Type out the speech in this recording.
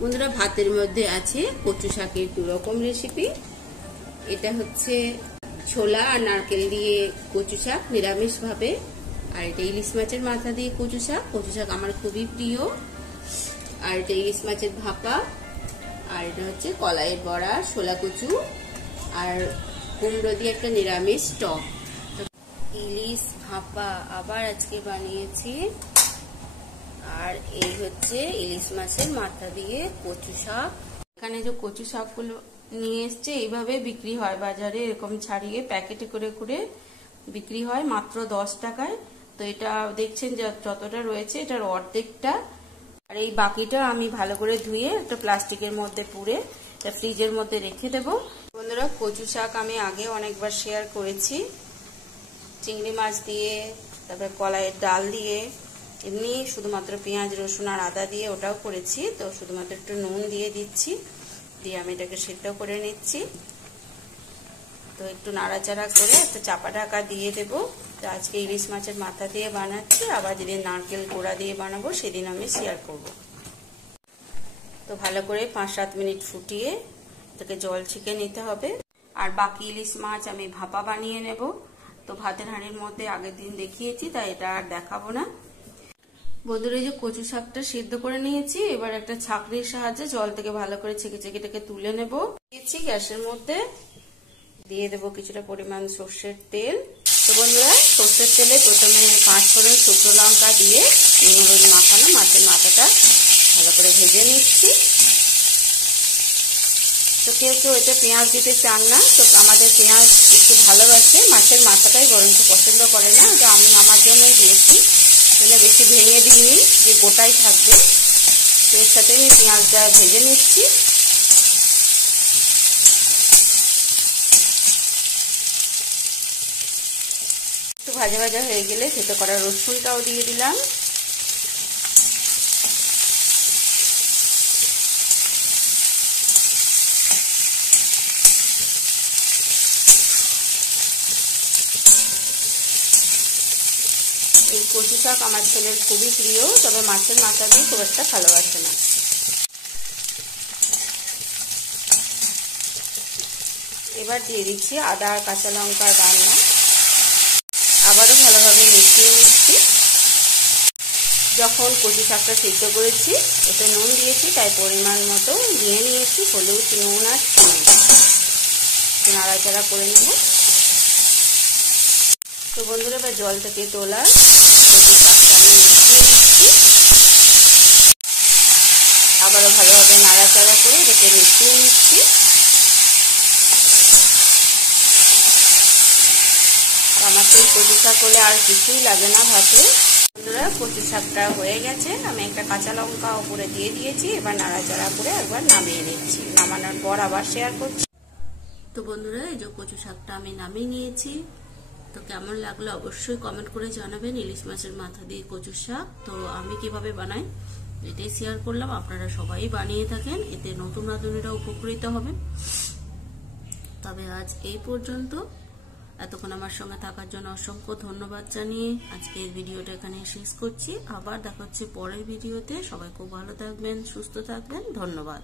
বন্ধুরা, ভাতের মধ্যে আছে কচু শাকের দুরকম রেসিপি। এটা হচ্ছে ছোলা আর নারকেল দিয়ে কচু শাক নিরামিষ ভাবে, আর এটা ইলিশ মাছের মাথা দিয়ে কচু শাক। কচু শাক আমার খুবই প্রিয়। আর এটা ইলিশ মাছের ভাপা, আর এটা হচ্ছে কলাইয়ের বড়া, ছোলা কচু আর কুমড়ো দিয়ে একটা নিরামিষ টক। ইলিশ ভাপা আবার আজকে বানিয়েছি। আর এই হচ্ছে ইলিশ মাছের মাথা দিয়ে কচু শাক। এখানে যে কচু শাকগুলো নিয়ে এসছে এইভাবে বিক্রি হয় বাজারে, এরকম ছাড়িয়ে প্যাকেটে করে করে বিক্রি হয় মাত্র 10 টাকায়। তো এটা দেখছেন যতটা রয়েছে এটার অর্ধেকটা, আর এই বাকিটা আমি ভালো করে ধুয়ে একটা প্লাস্টিকের মধ্যে পুরে ফ্রিজের মধ্যে রেখে দেবো। বন্ধুরা, কচু শাক আমি আগে অনেকবার শেয়ার করেছি, চিংড়ি মাছ দিয়ে, তারপরে কলাইয়ের ডাল দিয়ে, এমনি শুধুমাত্র পেঁয়াজ রসুন আর আদা দিয়ে ওটাও করেছি। তো শুধুমাত্র একটু নুন দিয়ে দিচ্ছি, দিয়ে আমি এটাকে সেদ্ধ করে নিচ্ছি। তো একটু নাড়াচাড়া করে একটা চাপা ঢাকা দিয়ে দেবো। তো আজকে ইলিশ মাছের মাথা দিয়ে বানাচ্ছি, আবার যেদিন নারকেল কোড়া দিয়ে বানাবো সেদিন আমি শেয়ার করব। তো ভালো করে 5-7 মিনিট ফুটিয়ে এটাকে জল ছেঁকে নিতে হবে। আর বাকি ইলিশ মাছ আমি ভাপা বানিয়ে নেব। তো ভাতের হাঁড়ির মধ্যে আগের দিন দেখিয়েছি, তাই এটা আর দেখাবো না। বন্ধুরা, যে কচু শাকটা সিদ্ধ করে নিয়েছি, এবার একটা ছাঁকনির সাহায্যে জল থেকে ভালো করে ছেঁকে ছেঁকে এটাকে তুলে নেব। দিয়েছি গ্যাসের মধ্যে, দিয়ে দেবো কিছুটা পরিমাণ সর্ষের তেল। তো বন্ধুরা, সর্ষের তেলে প্রথমে 5 ফোড়ন শুকনো লঙ্কা দিয়ে নুন হলুদ মাখানো মাছের মাথাটা ভালো করে ভেজে নিচ্ছি। তো কেউ কেউ এতে পেঁয়াজ দিতে চান না, তো আমাদের পেঁয়াজ একটু ভালোবাসে, মাছের মাথাটাই বরঞ্চ পছন্দ করে না। তো আমি আমার জন্যই দিয়েছি, মানে বেশি ভেঙে দিইনি, যে গোটাই থাকবে। তো এর সাথে আমি পেঁয়াজটা ভেজে নিচ্ছি। একটু ভাজা ভাজা হয়ে গেলে থেতো করা রসুনটাও দিয়ে দিলাম। এই কচু শাক আমার ছেলের খুবই প্রিয়, তবে মাছের মাথা দিয়ে খুব একটা ভালোবাসে না। এবার দিয়ে দিচ্ছি আদা আর কাঁচা লঙ্কার বাটা, আবারও ভালোভাবে মিশিয়ে নিচ্ছি। যখন কচু শাকটা সিদ্ধ করেছি এতে নুন দিয়েছি, তাই পরিমাণ মতো দিয়ে নিয়েছি হলুদ, নুন আর চিনি। নাড়াচাড়া করে নেব। তো বন্ধুরা, এবার জল থেকে তোলা কচু শাকটা আমি মিশিয়ে দিচ্ছি। আবারও ভালোভাবে নাড়াচাড়া করে এটাকে মিশিয়ে নিচ্ছি। আমার তো এই কচু শাক হলে আর কিছুই লাগে না ভাতে। বন্ধুরা, কচু শাকটা হয়ে গেছে, আমি একটা কাঁচা লঙ্কা উপরে দিয়ে দিয়েছি। এবার নাড়াচাড়া করে একবার নামিয়ে নিচ্ছি, নামানোর পর আবার শেয়ার করছি। তো বন্ধুরা, এই যে কচু শাকটা আমি নামিয়ে নিয়েছি। তো কেমন লাগলো অবশ্যই কমেন্ট করে জানাবেন। ইলিশ মাছের মাথা দিয়ে কচু শাক তো আমি কিভাবে বানাই এটাই শেয়ার করলাম। আপনারা সবাই বানিয়ে থাকেন, এতে নতুন রাঁধুনিরা উপকৃত হবেন। তবে আজ এই পর্যন্ত। এতক্ষণ আমার সঙ্গে থাকার জন্য অসংখ্য ধন্যবাদ জানিয়ে আজকের ভিডিওটা এখানে শেষ করছি। আবার দেখা হচ্ছে পরের ভিডিওতে। সবাই খুব ভালো থাকবেন, সুস্থ থাকবেন। ধন্যবাদ।